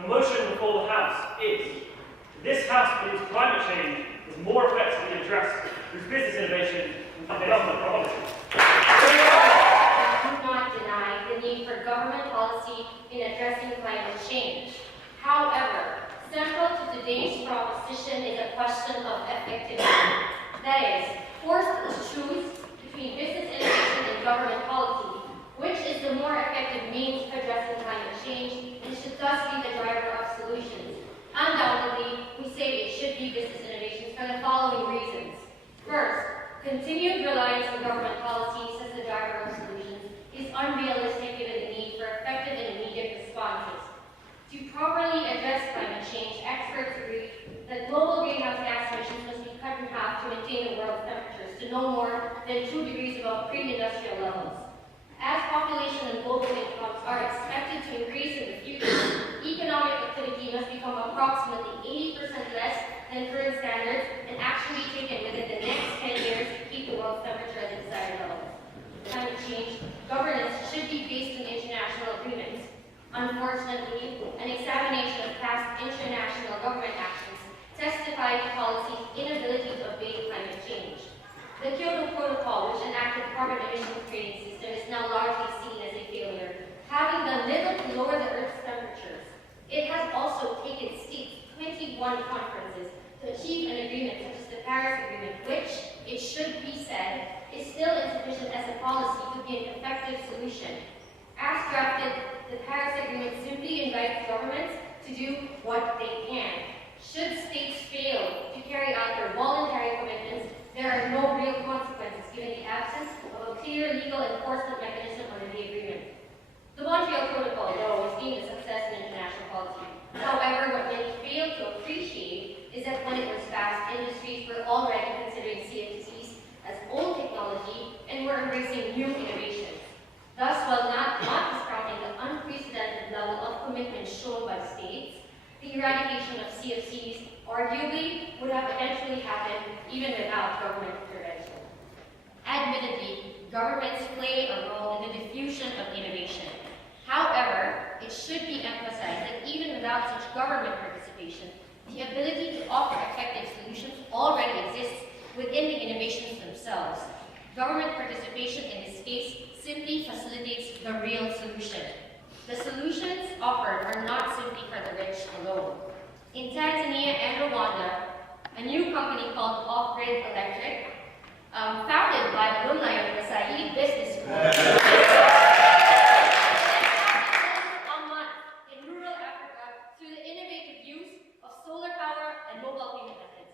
The motion before the House is this House believes climate change is more effectively addressed through business innovation than government policy. I do not deny the need for government policy in addressing climate change. However, central to today's proposition is a question of effectiveness. That is, forced to choose between business innovation and government policy, which is the more effective means of addressing climate change and should thus be the driver of solutions. Undoubtedly, we say it should be business innovations for the following reasons. First, continued reliance on government policies as the driver of solutions is unrealistic given the need for effective and immediate responses. To properly address climate change, experts agree that global greenhouse gas emissions must be cut in half to maintain the world's temperatures to no more than 2 degrees above pre-industrial levels. As population and global incomes are expected to increase in the future, economic activity must become approximately 80% less than current standards and action be taken within the next 10 years to keep the world's temperature at the desired levels. Climate change governance should be based on international agreements. Unfortunately, an examination of past international government actions testified to policy's inability to abate climate change. The Kyoto Protocol, which enacted carbon emissions trading system, is now largely seen as a failure, having done little to lower the Earth's temperatures. It has also taken states 21 conferences to achieve an agreement such as the Paris Agreement, which, it should be said, is still insufficient as a policy to be an effective solution. As drafted, the Paris Agreement simply invites governments to do what they can. Should states fail to carry out their voluntary commitments, there are no real consequences given the absence of a clear legal enforcement mechanism under the agreement. The Montreal Protocol, though, was deemed a success in international policy. However, what many fail to appreciate is that when it was passed, industries were already considering CFCs as old technology and were embracing new innovations. Thus, while not discounting the unprecedented level of commitment shown by states, the eradication of CFCs arguably would have eventually happened even without government intervention. Admittedly, governments play a role in the diffusion of innovation. However, it should be emphasized that even without such government participation, the ability to offer effective solutions already exists within the innovations themselves. Government participation in this case simply facilitates the real solution. The solutions offered are not simply for the rich alone. In Tanzania and Rwanda, a new company called Off-Grid Electric, founded by alumni of the Said Business School, a month in rural Africa through the innovative use of solar power and mobile payment methods.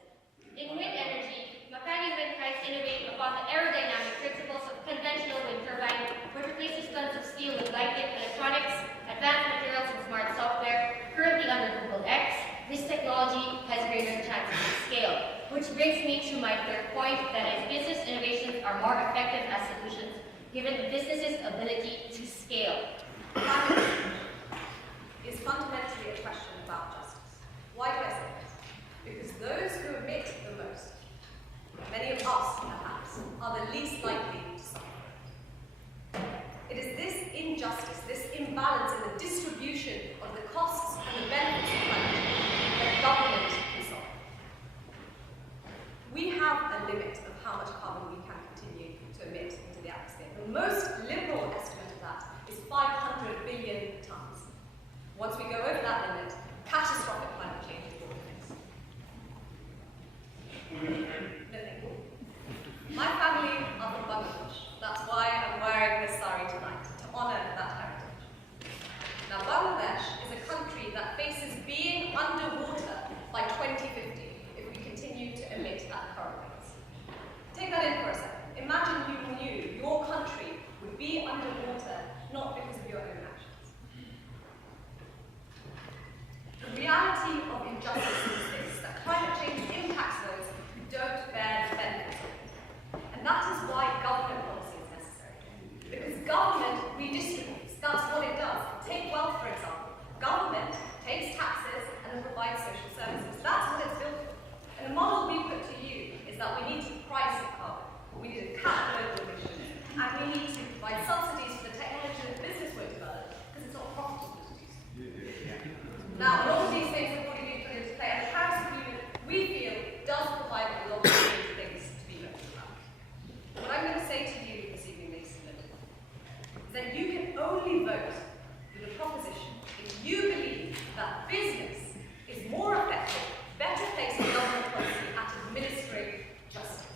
In wind energy, Makani wind kites innovate upon the aerodynamic principles of conventional wind turbine, which replaces tons of steel with lightweight electronics, advanced materials, and smart software. Currently under Google X, this technology has greater chances of scale, which brings me to my third point, that is, business innovations are more effective as solutions given the business's ability to scale. Climate is fundamentally a question about justice. Why do I say this? Because those who emit the most, many of us perhaps, are the least likely to suffer. It is this injustice, this imbalance in the distribution of the costs and the benefits of climate change that government can solve. We have a limit of how much carbon we can continue to emit into the atmosphere. The most liberal estimate of that is 500 billion tons. Now, a lot of these things have already been put into play, and the Paris Agreement, we feel, does provide a lot of things to be looked about. What I'm going to say to you this evening, ladies and gentlemen, is that you can only vote with a proposition if you believe that business is more effective, better placed in government policy at administering justice.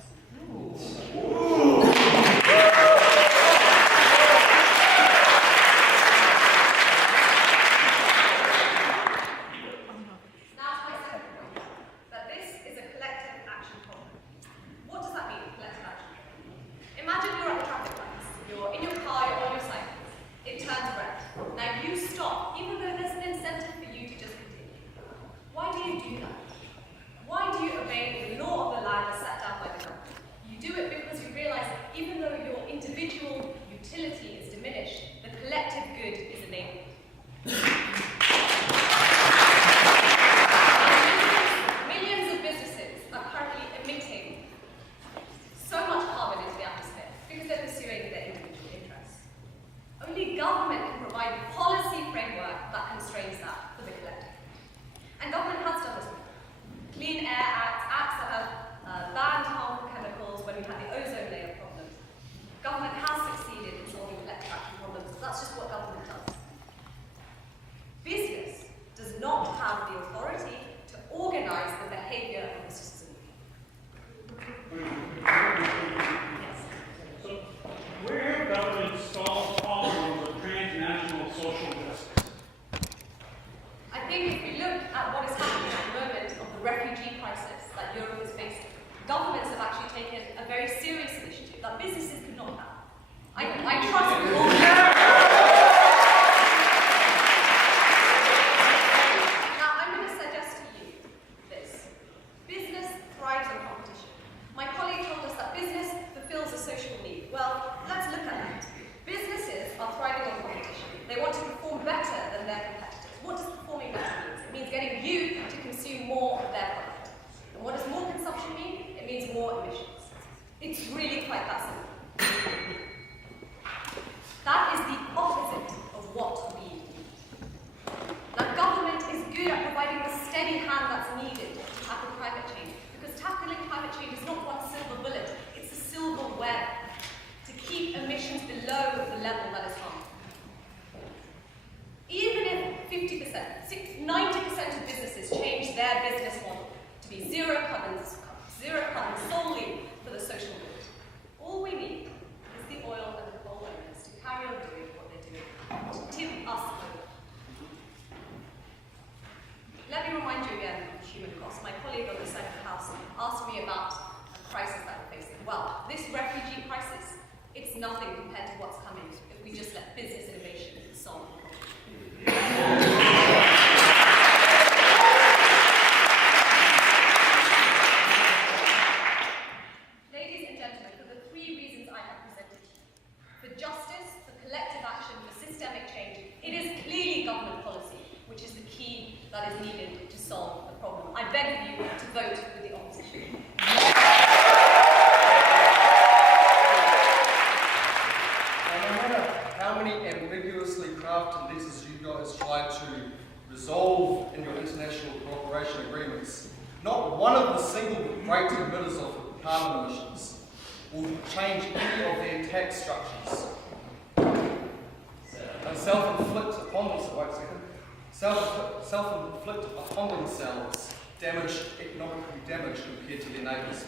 Self-inflict upon themselves economically damage compared to their neighbours.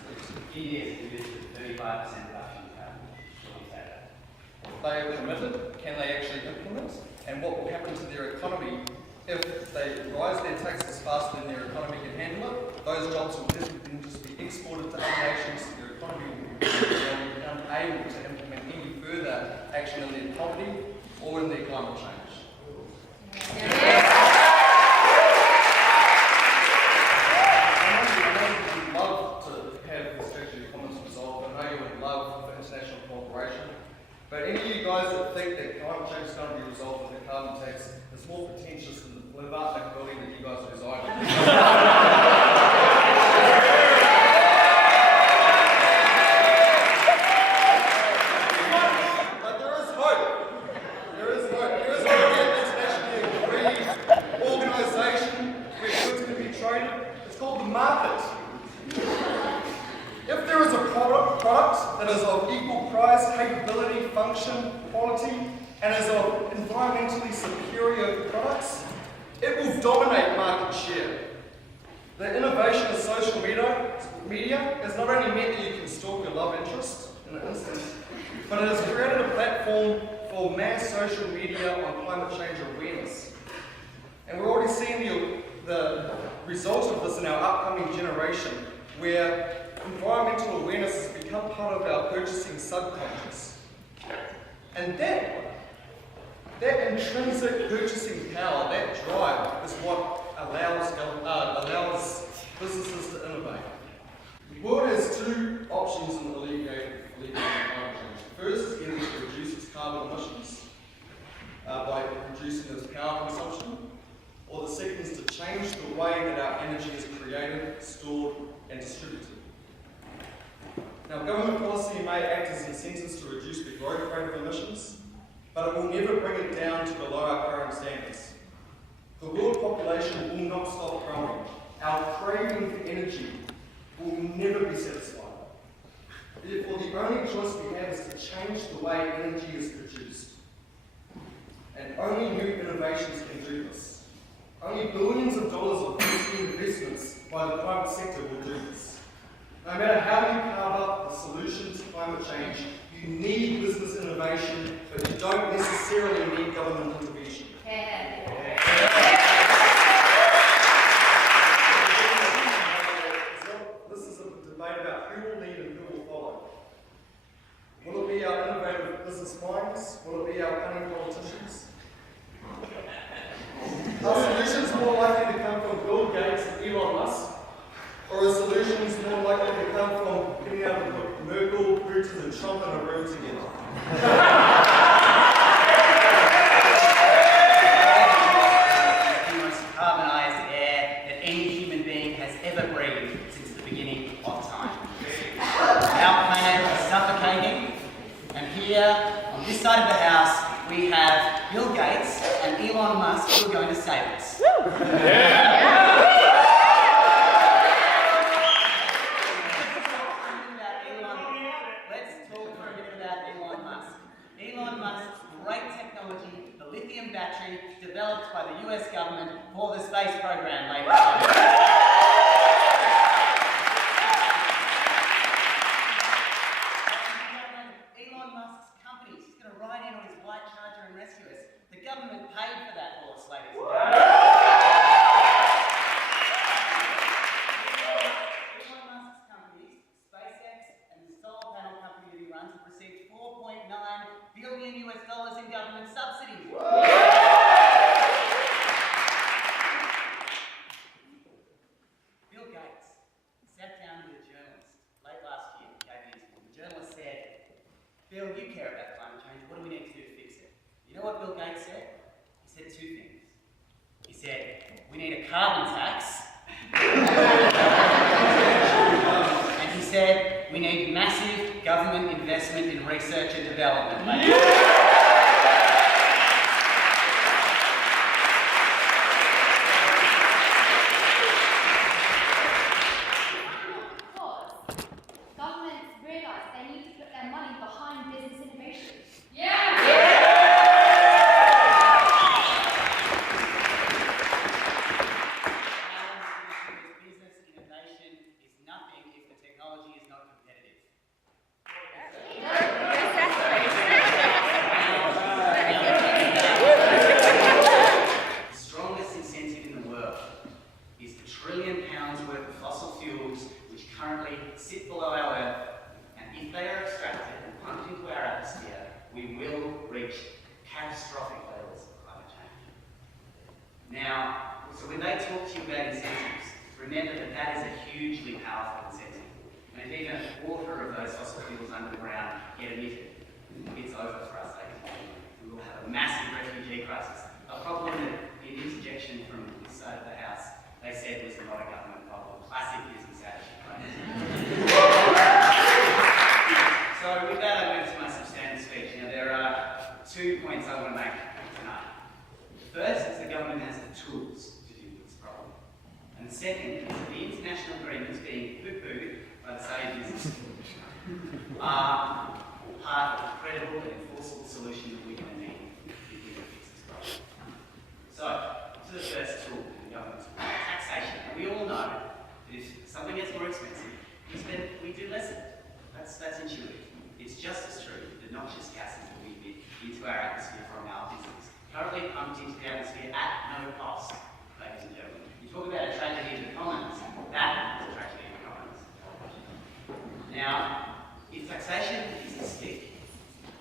EDS invested 35% reduction in carbon. They are committed, can they actually implement? And what will happen to their economy if they rise their taxes faster than their economy can handle it? Those jobs will just be exported to other nations, their economy will be unable to implement any further action in their poverty or in their climate change. But any of you guys that think that climate change is going to be resolved with the carbon tax is more pretentious than the Blavatnik building that you guys reside in. But there is hope. There is hope. There is hope. market. If there is a product that is of equal price, capability, function, quality, and is of environmentally superior products, it will dominate market share. The innovation of social media has not only meant that you can stalk your love interest in an instant, but it has created a platform for mass social media on climate change awareness. And we're already seeing the result of this in our upcoming generation, where environmental awareness has become part of our purchasing subconscious. And that intrinsic purchasing power, that drive, is what allows businesses to innovate. The world has two options in alleviating climate change. First is either to reduce its carbon emissions by reducing its power consumption, or the second is to change the way that our energy is created, stored, and distributed. Now, government policy may act as incentives to reduce the growth rate of emissions, but it will never bring it down to below our current standards. The world population will not stop growing. Our craving for energy will never be satisfied. Therefore, the only choice we have is to change the way energy is produced. And only new innovations can do this. Only billions of dollars of risky investments by the private sector will do this. No matter how you carve up the solution to climate change, you need business innovation, but you don't necessarily need government intervention. This is a debate about who will lead and who will follow. Will it be our innovative business minds? Will it be our cunning politicians? Are solutions more likely to come from Bill Gates and Elon Musk? Or are solutions more likely to come from getting out of put Merkel, Putin, and Trump in a room together? The most carbonised air that any human being has ever breathed since the beginning of time. Our planet is suffocating, and here, on this side of the house, we have Bill Gates and Elon Musk who are going to save us. Elon Musk's great technology, the lithium battery, developed by the US government for the space program, ladies and gentlemen. Elon Musk's company, he's going to ride in on his white charger and rescue us. The government paid for that horse, ladies and gentlemen. Elon Musk's companies, SpaceX and the solar panel company that he runs, have received $4.9 billion in government subsidies. Bill Gates sat down with a journalist late last year and gave an interview. The journalist said, "Bill, you care about climate change. What do we need to do to fix it?" You know what Bill Gates said? He said two things. He said, "We need a carbon tax." And he said, "We need massive government investment in research and development." Because governments realise they need to put their money behind business innovation. Business innovation is nothing if the technology is not competitive. The strongest incentive in the world is the £1 trillion worth of fossil fuels which currently sit below our Earth, and if they are extracted and pumped into our atmosphere, we will reach catastrophic levels of climate change. Now, so when they talk to you about incentives, remember that that is a hugely powerful incentive. And if even a quarter of those fossil fuels under the ground get emitted, it's over for us, ladies and gentlemen. We will have a massive refugee crisis. A problem that the interjection from this side of the House, they said was not a government problem. Classic business attitude, right? So with that, I move to my substantive speech. Now there are 2 points I want to make tonight. The first is the government has the tools to deal with this problem. And the second is that the international agreements being poo-pooed by the same business are part of a credible and enforceable solution that we're going to need if we're going to fix this problem. So, to the first tool in the government's tool, taxation. We all know that if something gets more expensive, we do less of it. That's intuitive. It's just as true that noxious gases that we emit into our atmosphere from our business, currently pumped into the atmosphere at no cost, ladies and gentlemen. You talk about a tragedy of the commons, that is a tragedy of the commons. Now, if taxation is the stick,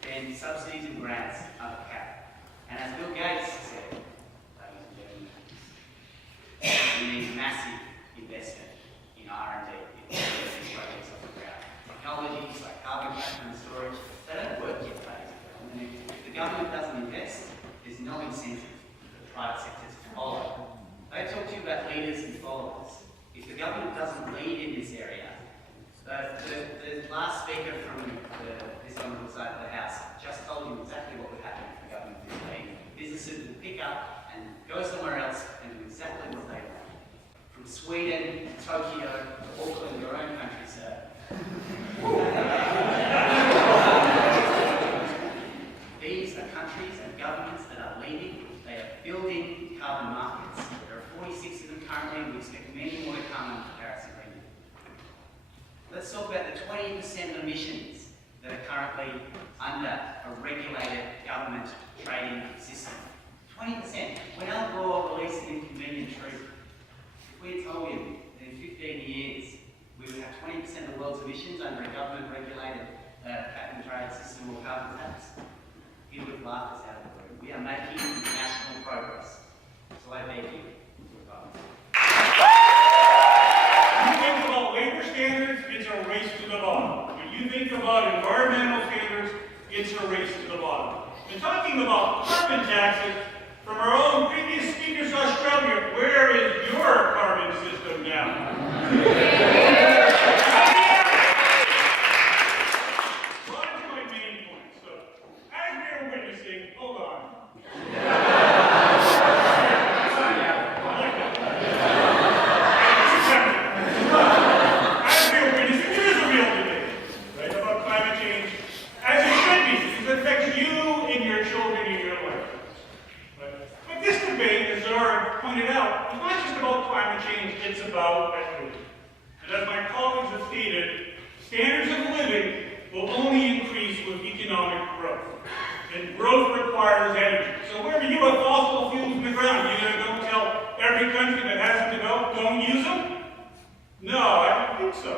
then subsidies and grants are the cap. And as Bill Gates said, ladies and gentlemen, we need massive investment in R&D, in these projects off the ground. Technologies like carbon capture and storage, they don't work yet, ladies and gentlemen. If the government doesn't invest, there's no incentive for the private sector to follow. They talk to you about leaders and followers. If the government doesn't lead in this area, the last speaker from this honourable side of the House just told you exactly what would happen if the government didn't lead. Businesses would pick up and go somewhere else and do exactly what they want. From Sweden, Tokyo, to Auckland, your own country, sir. These are countries and governments that are leading. They are building carbon markets. There are 46 of them currently, and we expect many more to come under the Paris Agreement. Let's talk about the 20% of emissions that are currently under a regulated government trading system. 20%. When Al Gore released The Inconvenient Truth, if we had told him that in 15 years we would have 20% of the world's emissions under a government-regulated cap and trade system or carbon tax, he would have laughed us out of the room. We are making national progress. So I beg you. When you think about labor standards, it's a race to the bottom. When you think about environmental standards, it's a race to the bottom. And talking about carbon taxes, from our own previous speakers, Australia, where is your carbon system now? Well, that's my main point. So, as we are witnessing, hold on. As we are witnessing, there is a real debate, right, about climate change, as it should be, because it affects you and your children and your life. But this debate, as Zara pointed out, is not just about climate change, it's about equity. And as my colleagues have stated, standards of living will only increase with economic growth. And growth requires energy. So wherever you have fossil fuels in the ground, you're going to go tell every country that has them to go, don't use them? No, I don't think so.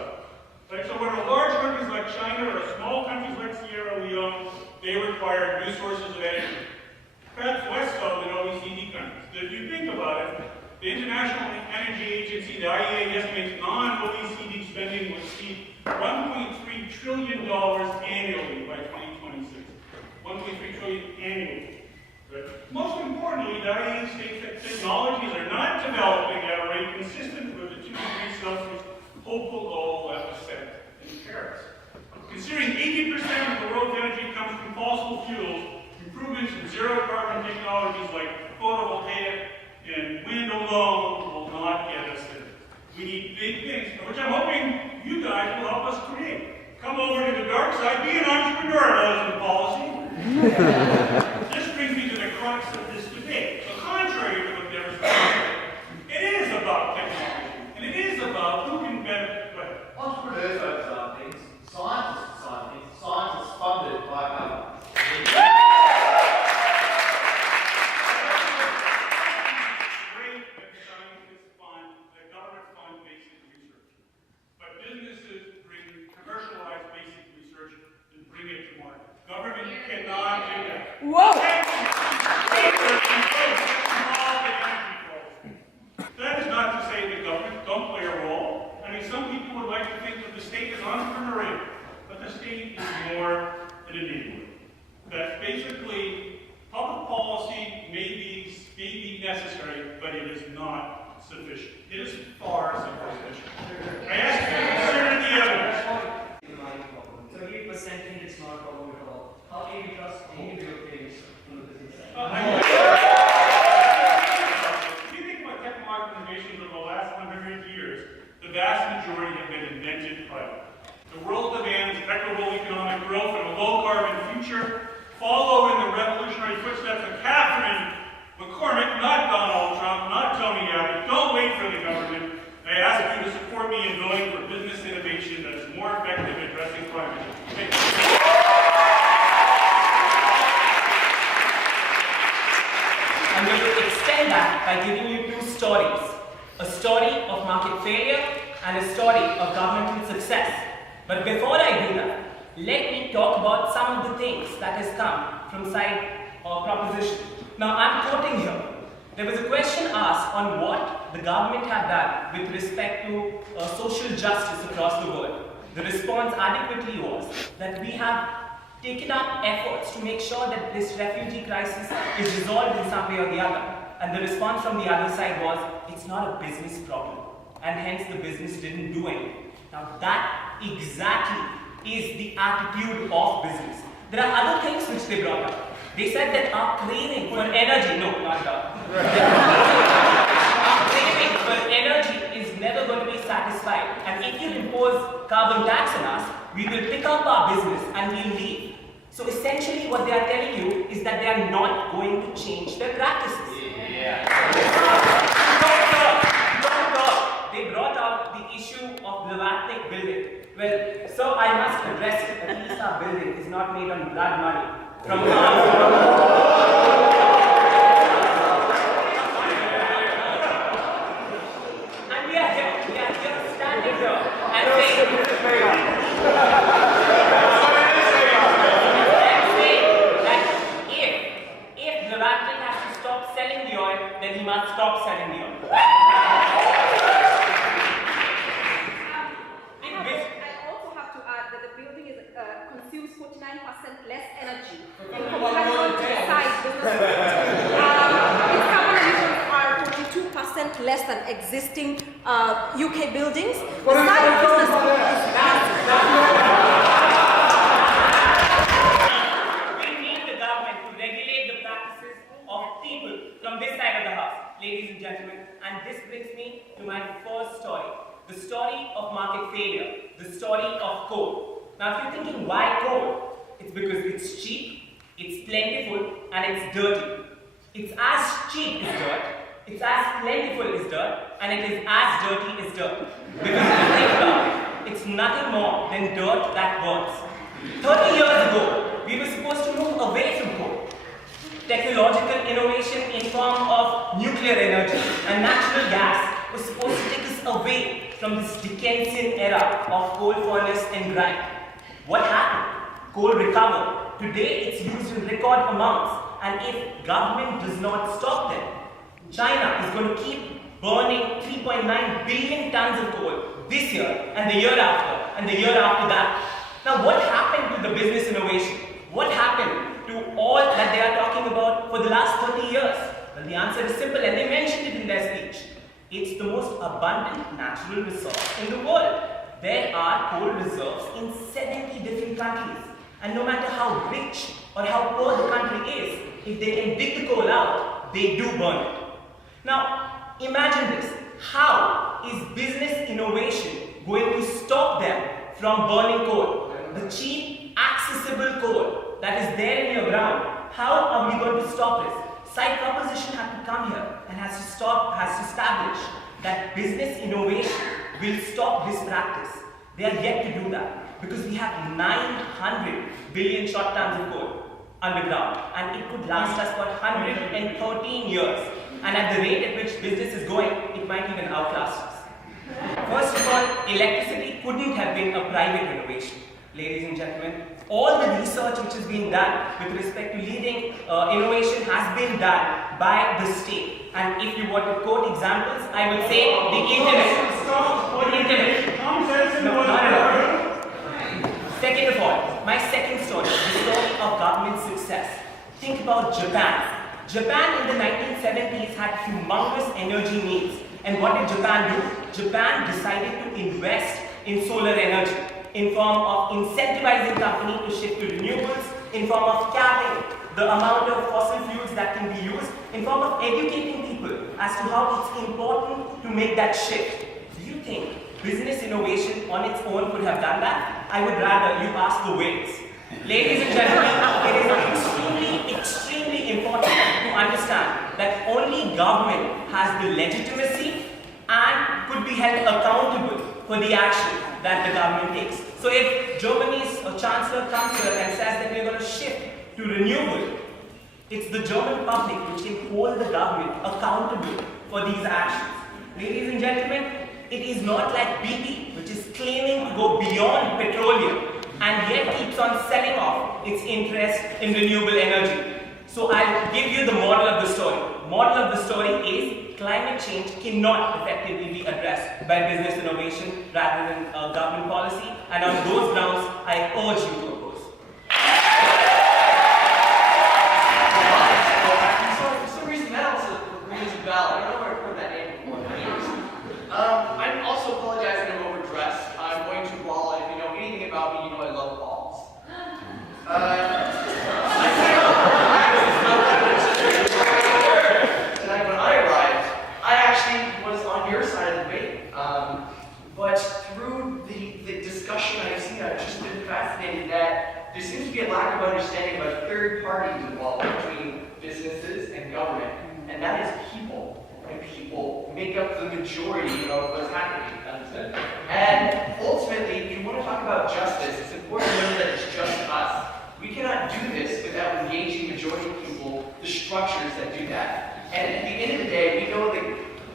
Right? So whether large countries like China or small countries like Sierra Leone, they require new sources of energy. Perhaps less so than OECD countries. If you think about it, the International Energy Agency, the IEA, estimates non-OECD spending will exceed $1.3 trillion annually by 2026. $1.3 trillion annually. Right? Most importantly, the IEA states that technologies are not developing at a rate consistent with the 2 degrees Celsius hopeful goal that was set in Paris. Considering 80% of the world's energy comes from fossil fuels, improvements in zero-carbon technologies like photovoltaic and wind alone will not get us there. We need big things, which I'm hoping you guys will help us create. Come over to the dark side, be an entrepreneur, those in policy. This brings me to the crux of this debate. So contrary to what there is it is about technology, and it is about who can benefit. Entrepreneurs don't design things, scientists design things, scientists funded by government. Great that scientists fund, that government fund basic research. But businesses commercialize basic research and bring it to market. Government cannot do that. Whoa! That is not to say that government don't play a role. I mean, some people would like to think that the state is entrepreneurial, but the state is more an enabler. That basically, public policy may be necessary, but it is not sufficient. It is far insufficient. I ask you to consider the evidence. So 80% think it's not a problem at all. How can you trust any of your things from the business side? If you think about technological innovations over the last 100 years, the vast majority have been invented privately. The world demands equitable economic growth and a low-carbon future. Follow in the revolutionary footsteps of Catherine McCormick, not Donald Trump, not Tony Abbott. Don't wait for the government. I ask you to support me in voting for business innovation that is more effective at addressing climate change. Thank you. I'm going to extend that by giving you two stories. A story of market failure and a story of governmental success. But before I do that, let me talk about some of the things that has come from side or proposition. Now I'm quoting here. There was a question asked on what the government had done with respect to social justice across the world. The response adequately was that we have taken up efforts to make sure that this refugee crisis is resolved in some way or the other. And the response from the other side was, it's not a business problem. And hence the business didn't do anything. Now that exactly is the attitude of business. There are other things which they brought up. They said that our craving for energy, no, not that. Our craving for energy is never going to be satisfied. And if you impose carbon tax on us, we will pick up our business and we'll leave. So essentially what they are telling you is that they are not going to change their practices. Yeah. Don't talk. They brought out the issue of Blavatnik building. Well, so I must address it. At least our building is not made on blood money. From and we are here standing here and saying that if Blavatnik has to stop selling the oil, then he must stop selling the oil. Consumes 49% less energy in comparison to the size businesses. Its carbon emissions are 42% less than existing UK buildings. The size of business is We need the government to regulate the practices of people from this side of the house, ladies and gentlemen. And this brings me to my first story, the story of market failure, the story of coal. Now, if you're thinking, why coal? It's because it's cheap, it's plentiful, and it's dirty. It's as cheap as dirt, it's as plentiful as dirt, and it is as dirty as dirt. Because if you think about it, it's nothing more than dirt that burns. 30 years ago, we were supposed to move away from coal. Technological innovation in form of nuclear energy and natural gas was supposed to take us away from this Dickensian era of coal furnace and grind. What happened? Coal recovered. Today it's used in record amounts, and if government does not stop them, China is going to keep burning 3.9 billion tons of coal this year and the year after and the year after that. Now what happened to the business innovation? What happened to all that they are talking about for the last 30 years? Well, the answer is simple, and they mentioned it in their speech. It's the most abundant natural resource in the world. There are coal reserves in 70 different countries. And no matter how rich or how poor the country is, if they can dig the coal out, they do burn it. Now, imagine this. How is business innovation going to stop them from burning coal? The cheap, accessible coal that is there in your ground, how are we going to stop this? Side proposition had to come here and has to establish that business innovation will stop this practice. They are yet to do that because we have 900 billion short tons of coal underground, and it could last us for 113 years. And at the rate at which business is going, it might even outlast us. First of all, electricity couldn't have been a private innovation. Ladies and gentlemen, all the research which is being done with respect to leading innovation has been done by the state. And if you want to quote examples, I would say the internet. The internet. No, not at all. Second of all, my second story, the story of government success. Think about Japan. Japan in the 1970s had humongous energy needs. And what did Japan do? Japan decided to invest in solar energy in form of incentivizing companies to shift to renewables, in form of capping the amount of fossil fuels that can be used, in form of educating people as to how it's important to make that shift. Do you think business innovation on its own could have done that. I would rather you ask the ways. Ladies and gentlemen, it is extremely important to understand that only government has the legitimacy and could be held accountable for the action that the government takes. So if Germany's chancellor comes here and says that we're going to shift to renewable, it's the German public which can hold the government accountable for these actions. Ladies and gentlemen, it is not like BP, which is claiming to go beyond petroleum and yet keeps on selling off its interest in renewable energy. So I'll give you the moral of the story. Moral of the story is climate change cannot effectively be addressed by business innovation rather than government policy, and on those grounds, I urge you to oppose. For some reason, that also rings a bell. I don't know where I've heard that name before. I'm also apologizing I'm overdressed. I'm going to ball. If you know anything about me, you know I love balls. Tonight when I arrived, I actually was on your side of the debate. But through the discussion I've seen, I've just been fascinated that there seems to be a lack of understanding about third parties involved between businesses and government, and that is people. And people make up the majority of what's happening. And ultimately, if you want to talk about justice, it's important to know that it's just us. We cannot do this without engaging majority people, the structures that do that. And at the end of the day, we know that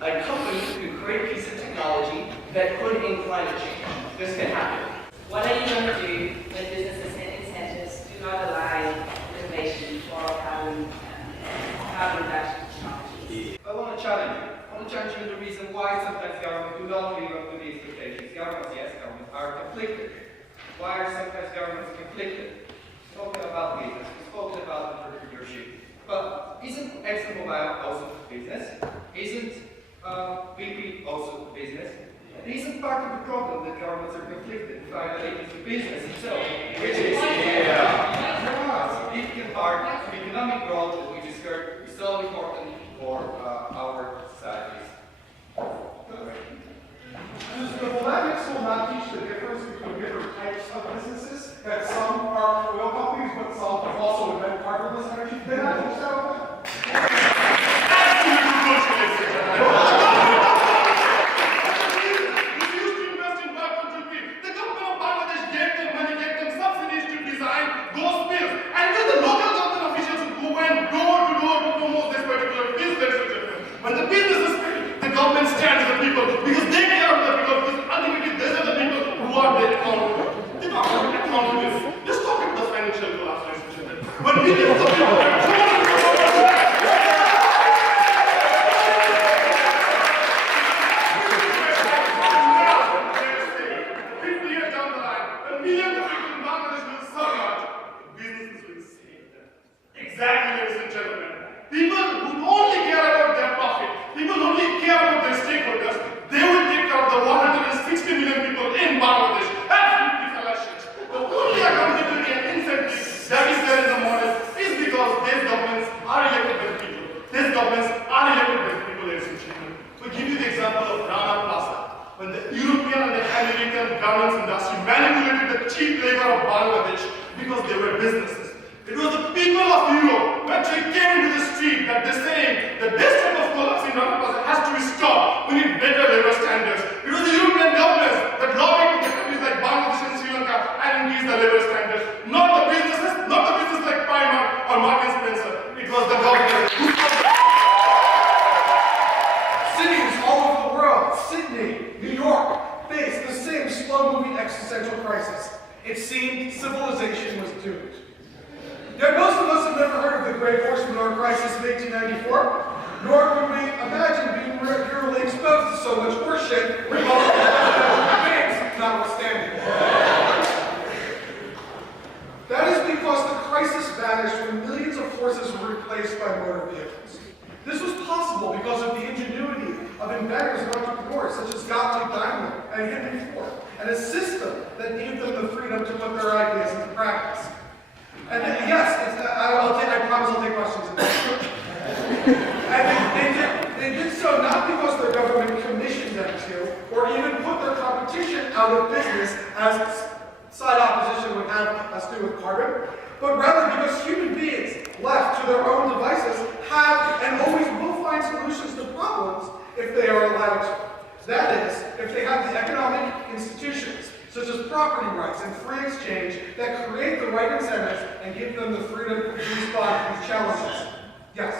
a company can create a piece of technology that could end climate change. This can happen. What are you going to do when businesses and incentives do not align innovation for carbon reduction technologies? I want to challenge you. I want to challenge you with the reason why sometimes governments do not live up to the expectations. Governments, yes, governments are conflicted. Why are sometimes governments conflicted? Spoken about business, spoken about entrepreneurship. But isn't ExxonMobil also business? Isn't BP also business? And isn't part of the problem that governments are conflicted? Finally, it's the business itself, which is a significant part of economic growth that we discovered is so important for our societies. The Blavatnik will not teach the difference between different types of businesses, that some are oil companies, but some also invent carbonless energy. They not teach that one? They did so not because their government commissioned them to, or even put their out of business as side opposition would have us do with carbon, but rather because human beings left to their own devices have and always will find solutions to problems if they are allowed to. That is, if they have the economic institutions, such as property rights and free exchange, that create the right incentives and give them the freedom to respond to these challenges. Yes?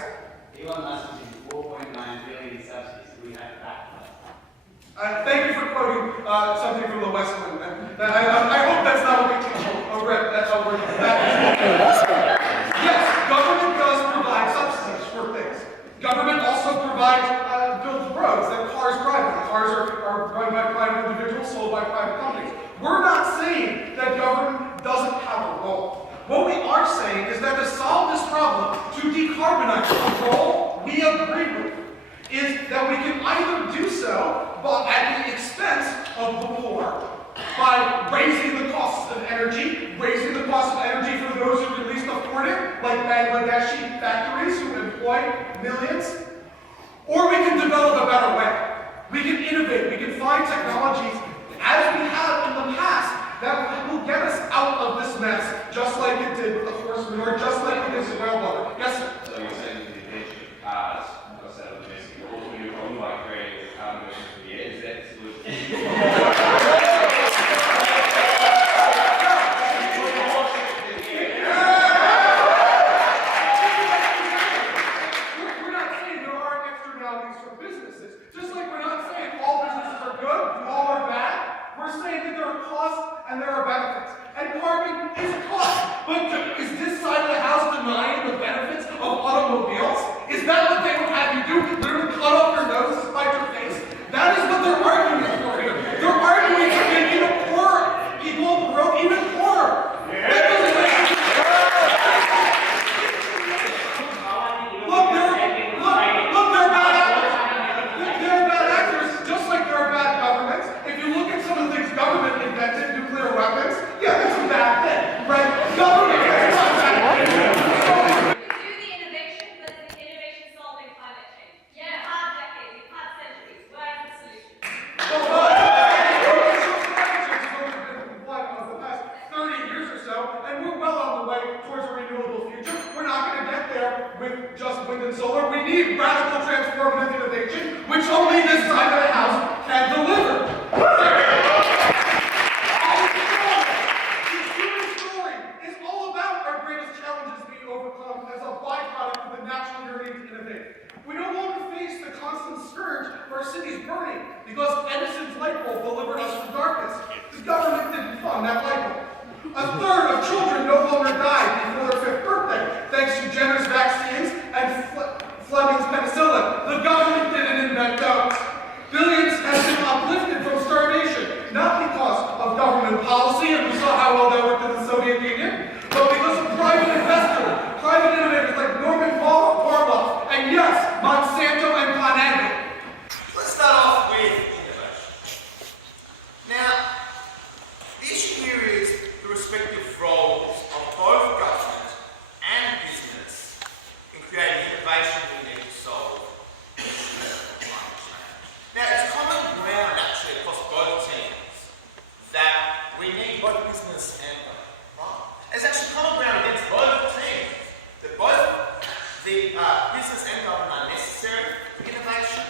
Elon Musk is 4.9 billion in subsidies. We have that. Thank you for quoting something from the West Wing. I hope that's not what we teach over at Yes, government does provide subsidies for things. Government also provides builds roads that cars drive. The cars are run by private individuals, sold by private companies. We're not saying that government doesn't have a role. What we are saying is that to solve this problem, to decarbonize the role we agree with, is that we can either do so at the expense of the poor, by raising the costs of energy, raising the cost of energy for those who can least afford it, like Bangladeshi factories who employ millions, or we can develop a better way. We can innovate, we can find technologies, as we have in the past, that will get us out of this mess, just like it did with the horse manure, just like it did with whale blubber. Yes, sir? So you're saying the invention of cars got out of the mess, you're also your problem by creating a carbon emission for the air, is that the solution? And there are benefits. And carbon is a cost. But is this side of the house denying the benefits of automobiles? Is that what they would have you do? Literally cut off your nose to spite your face? That is what they're arguing for here. They're arguing to make even poorer people on the road even poorer. That doesn't make sense. Look, they're bad actors. They're bad actors, just like they're bad governments. If you look at some of the things government invented, nuclear weapons, yeah, that's a bad thing, right? Government is not bad. We do the innovation, but is the innovation solving climate change? Yeah. We've had decades, we've had centuries. Where's the solution? Over the past 30 years or so, and we're well on the way towards a renewable future. We're not going to get there with just wind and solar. We need radical transformative innovation, which only this side of the house can deliver. Because Edison's light bulb delivered us from darkness. The government didn't fund that light bulb. A third of children no longer die before their 5th birthday, thanks to Jenner's vaccines and Fleming's penicillin. The government didn't invent those. Billions have been uplifted from starvation, not because of government policy, and we saw how well that worked in the Soviet Union, but because of private investors, private innovators like Norman Borlaug, and yes, Monsanto and Conagra. Let's start off with innovation. Now, the issue here is the respective roles of both government and business in creating innovation we need to solve climate change. Now, it's common ground actually across both teams that we need both business and government, right? There's actually common ground against both teams that both the business and government are necessary for innovation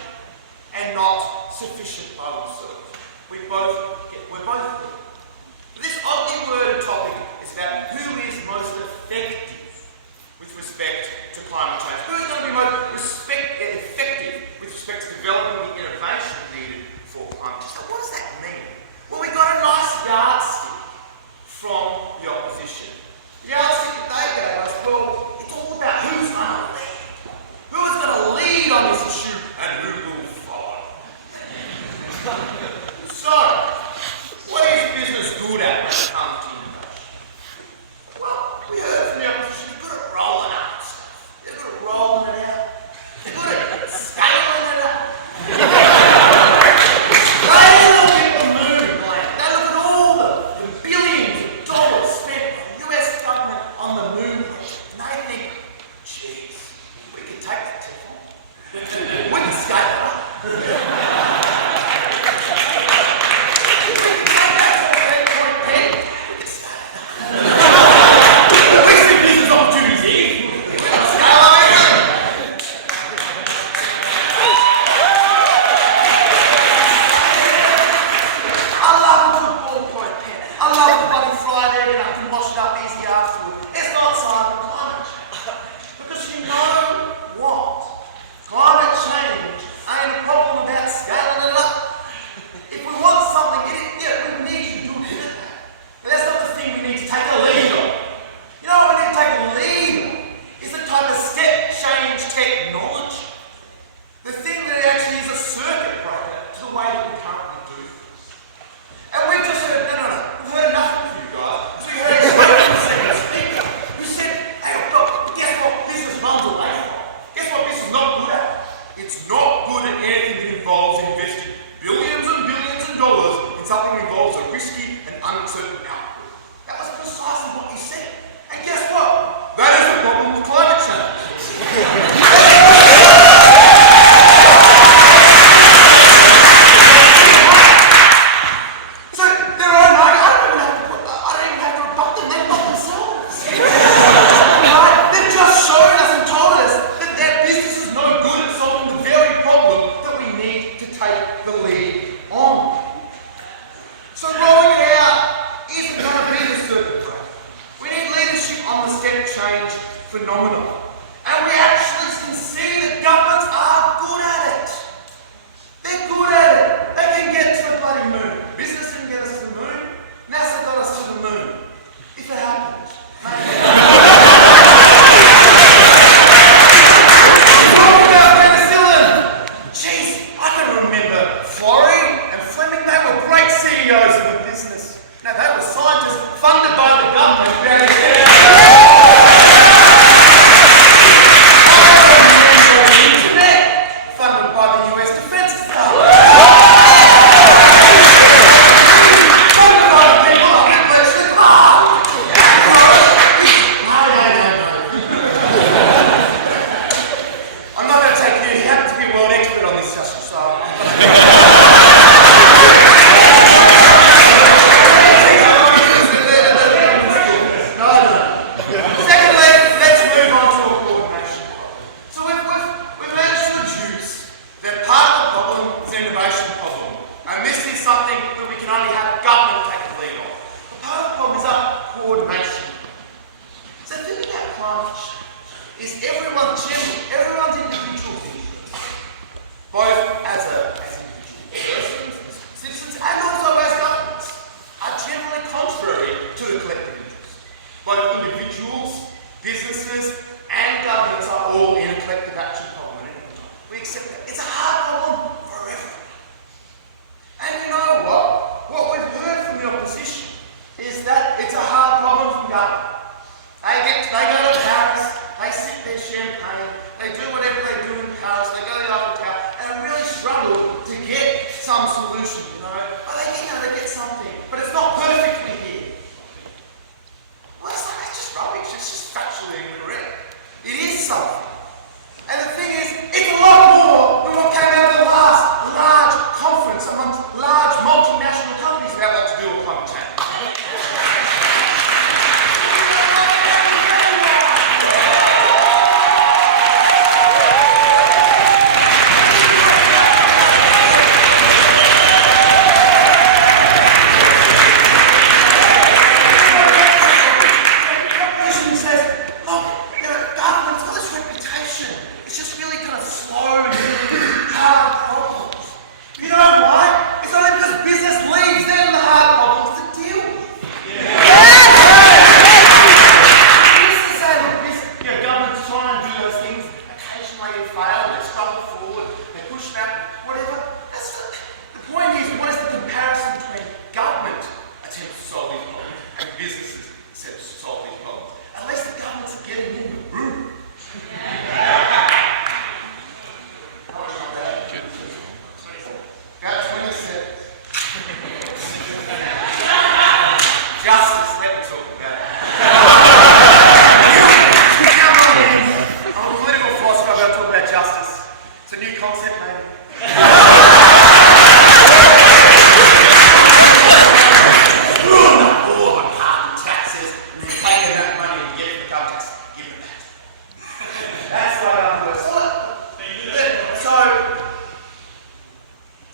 and not sufficient by themselves. We're both. This oddly worded topic is about who is most effective with respect to climate change. Who is going to be most effective with respect to developing the innovation needed for climate change. So what does that mean? Well, we got a nice yardstick from the opposition. The yardstick that they gave us, well, it's all about who's going to lead. Who is going to lead on this issue and who will follow. So, what is business good at when it comes to innovation? Well, we heard from the opposition, they're good at rolling out stuff. They're good at rolling it out. They're good at scaling it up. They look at the moon, like, they look at all the billions of dollars spent by the US government on the moon, and they think, geez, we can take that too far. We can scale it up. the lead on. So rolling it out isn't going to be the circuit breaker. We need leadership on the step change phenomenon. And we actually can see that governments are good at it. They're good at it. They can get to the bloody moon. Business didn't get us to the moon. NASA got us to the moon. If it happens. Talking about penicillin. Jeez, I can remember Florey and Fleming. They were great CEOs of a business. Now, they were scientists funded by the government. Funded by the US Defense Department. Funded by the people of English. I'm not going to take you. You happen to be a world expert on this session, so Secondly, let's move on to a coordination. So we've managed to deduce that part of the problem is an innovation problem. And this is something that we can only have government take the lead on. But part of the problem is our coordination. So thinking about climate change is everyone's individual thinking. Both as individual persons, citizens, and also as governments are generally contrary to the collective interest. Both individuals, businesses, and governments are all in a collective action problem. We accept that. It's a hard problem for everyone. And you know what? What we've heard from the opposition is that it's a hard problem from government. They go to Paris, they sip their champagne, they do whatever they do in Paris, they go to the Eiffel Tower, and really struggle to get some solution, you know. But they get something. But it's not perfectly here. Well, it's just rubbish. It's just factually incorrect. It is something. And the thing is, it's a lot more than what came out of the last large conference amongst large multinational companies about what to do with climate change.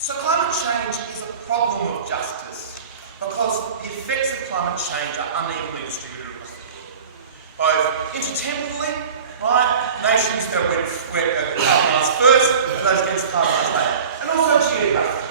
So climate change is a problem of justice because the effects of climate change are unevenly distributed across the world. Both intertemporally, right, nations that went carbonized first, those against carbonized later, and also geographically.